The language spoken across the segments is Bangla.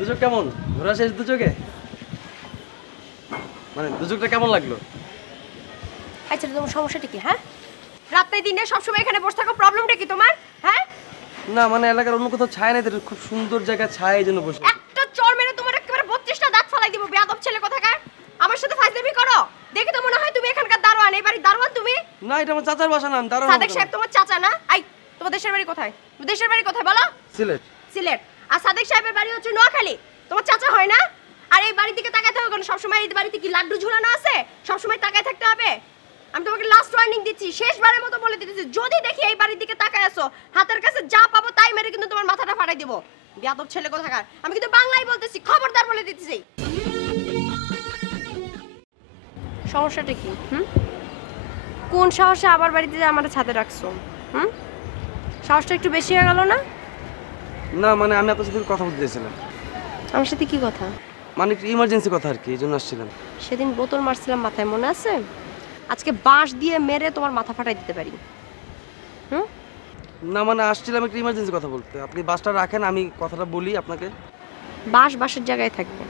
দুচোখ কেমন? ঘোরা শেষ দুচোখে? মানে দুচোখটা কেমন লাগলো? আচ্ছা তোমার সমস্যাটা কি? হ্যাঁ, রাতে দিনে সবসময় এখানে বসে থাকো, প্রবলেমটা কি তোমার? হ্যাঁ, না মানে এলাকার অন্য কোথাও ছায়া নেই, খুব সুন্দর জায়গা, ছায়া, এই জন্য বসে। একটা চড় মেরে তোমার একেবারে 32টা দাঁত ফালাই দিব, বেয়াদব ছেলে কোথাকার। আমার সাথে ফাজলামি করো? দেখে তো মনে হয় তুমি এখানকার দারোয়ান, এই বাড়ির দারোয়ান তুমি। না, এটা আমার চাচার বাসা না, আমি দারোয়ান। সাদেক সাহেব তোমার চাচা না? আই, তোমার দেশের বাড়ি কোথায়? তোমার দেশের বাড়ি কোথায় বলো? সিলেট। সিলেট। আর সাদেক সাহেবের বাড়ি হচ্ছে নোয়াখালী। তোমার চাচা হয় না? আর এই বাড়ির দিকে তাকাতে হবে কেন সবসময়? এই বাড়িতে কি লাড্ডু ঝুলানো আছে? সবসময় তাকায় থাকতে হবে? আমি তোমাকে লাস্ট ওয়ার্নিং দিচ্ছি, শেষবারের মতো বলে দিতেছি, যদি দেখি এই বাড়ির দিকে তাকায় আসো, হাতের কাছে যা পাবো তাই মেরে কিন্তু তোমার মাথাটা ফাটাই দেব। বেয়াদব ছেলে কোথাকার। আমি কিন্তু বাংলায় বলতেছি, খবরদার বলে দিতেছি। সমস্যাটা কি? কোন সাহসে আবার বাড়িতে যে আমার ছাদে রাখছো? সাহসটা একটু বেশি হয়ে গেল না? না মানে আমি আপনার সাথে কথা বলতে চাইছিলাম। আমার সাথে কি কথা? মানে একটু ইমার্জেন্সি কথা আর কি, এই জন্য আসছিলাম। সেদিন বোতল মারছিলাম মাথায়, মনে আছে? আজকে বাঁশ দিয়ে মেরে তোমার মাথা ফাটাই দিতে পারি। না মানে আসছিলাম একটু ইমার্জেন্সি কথা বলতে। আপনি বাসটা রাখেন, আমি কথাটা বলি আপনাকে। বাঁশ বাঁশের জায়গায় থাকবে।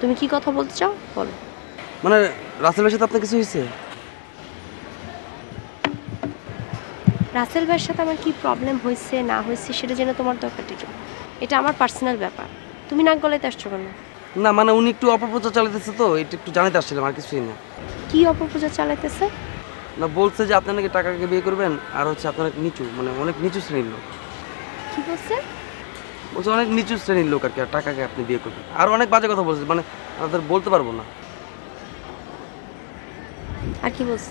তুমি কি কথা বলতে চাও বলো। মানে রাসেল ভাইয়ের সাথে আপনার কিছু হয়েছে? রাসেল ভাইয়ের সাথে আমার কি প্রবলেম হয়েছে না হয়েছে সেটা জেনে তোমার দরকারটা কি? এটা আমার পার্সোনাল ব্যাপার, তুমি নাক গলাইতে আসছো কেন? না মানে উনি একটু অপপ্রচার চালাতেছে, তো এটা একটু জানাতে আসছিলাম, আর কিছুই না। কি অপপ্রচার চালাইতেছে? না বলছে যে আপনার নাকি টাকাকে বিয়ে করবেন, আর হচ্ছে আপনার নিচু, মানে অনেক নিচু শ্রেণীর লোক। কি বলছে? বলছে অনেক নিচু শ্রেণীর লোক আর কি, আর টাকাকে আপনি বিয়ে করবেন। আর অনেক বাজে কথা বলছে, মানে আপনাদের বলতে পারবো না। আর কি বলছে?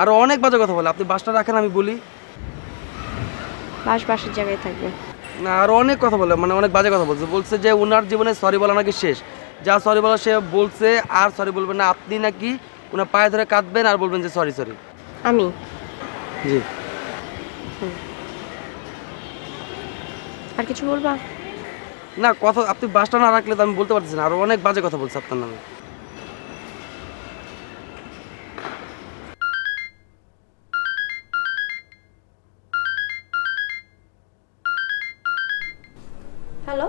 আর অনেক বাজে কথা বলে। আপনি বাসটা রাখেন, আমি বলি। বাঁশ বাঁশের জায়গায় থাকবে। না আর অনেক কথা বলে, মানে অনেক বাজে কথা বলছে। বলছে যে ওনার জীবনে সরি বলা নাকি শেষ, যা সরি বলা সে বলছে, আর সরি বলবেন না। আপনি নাকি ওনার পায়ে ধরে কাঁদবেন আর বলবেন যে সরি সরি। আমি? জি। আর কিছু বলবা? না কথা, আপনি বাসটা না রাখলে তো আমি বলতে পারতেছি না। আর অনেক বাজে কথা বলছে আপনার নামে। হ্যালো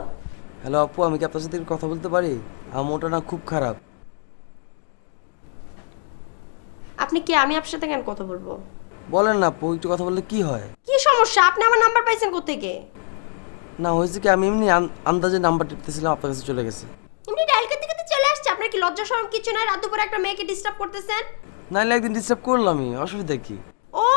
হ্যালো আপু, আমি কি আপনার সাথে একটু কথা বলতে পারি? আমার মনটা না খুব খারাপ। আপনি কি? আমি আপনার সাথে কেন কথা বলবো? বলেন না আপু, একটু কথা বললে কি হয়? কি সমস্যা? আপনি আমার নাম্বার পাইছেন কোত্থেকে? না হয়েছে কি, আমি এমনি আন্দাজে নাম্বার টিপতেছিলাম, আপনার কাছে চলে গেছে। এমনি ডায়াল করতে করতে চলে আসছে। আপনার কি লজ্জা শরম কিছু নাই? রাত দুপুরে একটা মেয়েকে ডিস্টার্ব করতেছেন। নাইলে একদিন ডিস্টার্ব করলামই, অসুবিধা কি? ও,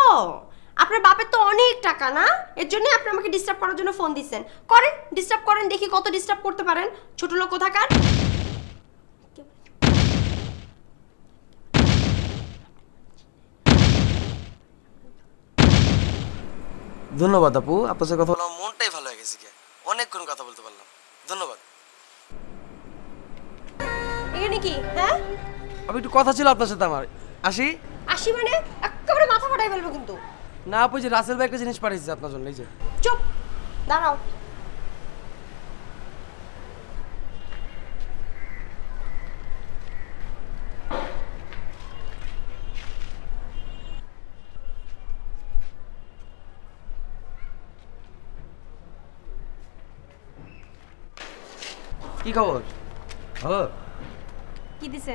আপনার বাপের তো অনেক টাকা না, এর জন্য আপনি আমাকে ডিস্টার্ব করার জন্য ফোন দিচ্ছেন। করেন, ডিস্টার্ব করেন, দেখি কত ডিস্টার্ব করতে পারেন। ছোট লোক কোথাকার। ধন্যবাদ আপু, আপনার সাথে কথা বলে আমার মনটাই ভালো হয়ে গেছে। অনেকক্ষণ কথা বলতে পারলাম, ধন্যবাদ। এখানে কি? হ্যাঁ, আমি একটু কথা ছিল আপনার সাথে আমার। আসি। আসি মানে একেবারে মাথা ফাটাই ফেলবো কিন্তু। না আপু, যে রাসেল ভাই একটা জিনিস পাঠিয়েছে আপনার জন্য, এই যে। চুপ, দাঁড়াও। কি খবর? ভালো? কি দিছে?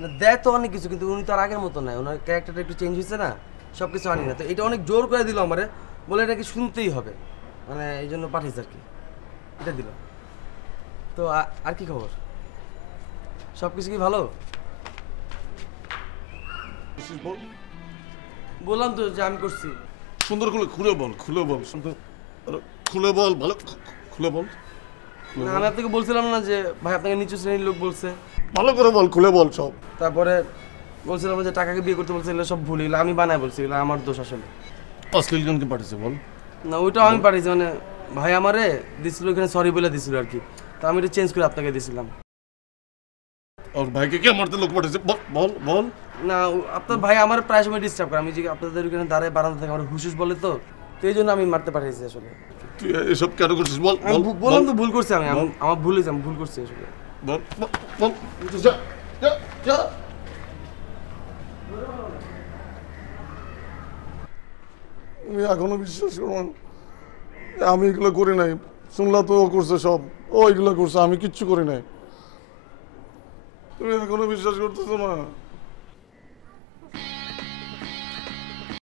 না দেয় তো অনেক কিছু, কিন্তু উনি তো আর আগের মতো নাই। ওনার ক্যারেক্টারটা একটু চেঞ্জ হয়েছে না, সব কিছু আনি না। তো এটা অনেক জোর করে দিল আমারে, বলে এটাকে শুনতেই হবে, মানে এই জন্য পাঠিয়েছে আর কি। এটা দিল তো। আর কি খবর? সব কিছু কি ভালো? বললাম তো যে আমি করছি। সুন্দর করে খুলে বল, খুলে বল, সুন্দর খুলে বল, ভালো খুলে বল। না আমি আপনাকে বলছিলাম না যে ভাই আপনাকে নিচু শ্রেণীর লোক বলছে? ভালো করে বল, খুলে বল সব। তারপরে বলছিলাম যে টাকাকে বিয়ে করতে বলছে, এগুলো সব ভুল, এগুলো আমি বানায় বলছি, এগুলো আমার দোষ আসলে। অশ্লীল জনকে পাঠিয়েছে বল। না ওইটাও আমি পাঠিয়েছি, মানে ভাই আমারে দিছিল এখানে সরি বলে দিছিল আর কি, তো আমি এটা চেঞ্জ করে আপনাকে দিছিলাম। আর ভাইকে কে মারতে লোক পাঠিয়েছে বল বল বল। না আপনার ভাই আমার প্রায় সময় ডিস্টার্ব করে, আমি যে আপনাদের ওখানে দাঁড়ায় বারান্দা থেকে আমার হুসুস বলে, তো এই জন্য আমি মারতে পাঠিয়েছি আসলে। তুই এসব কেন করছিস বল? বললাম তো ভুল করছি আমি, আমার ভুল হয়েছে, আমি ভুল করছি আসলে। বল বল, যা যা যা। আমি এখনো বিশ্বাস করব না, আমি এগুলো করি নাই। শুনলা তো ও করছে সব, ও এগুলো করছে, আমি কিচ্ছু করি নাই। তুমি এখনো বিশ্বাস করতেছো না?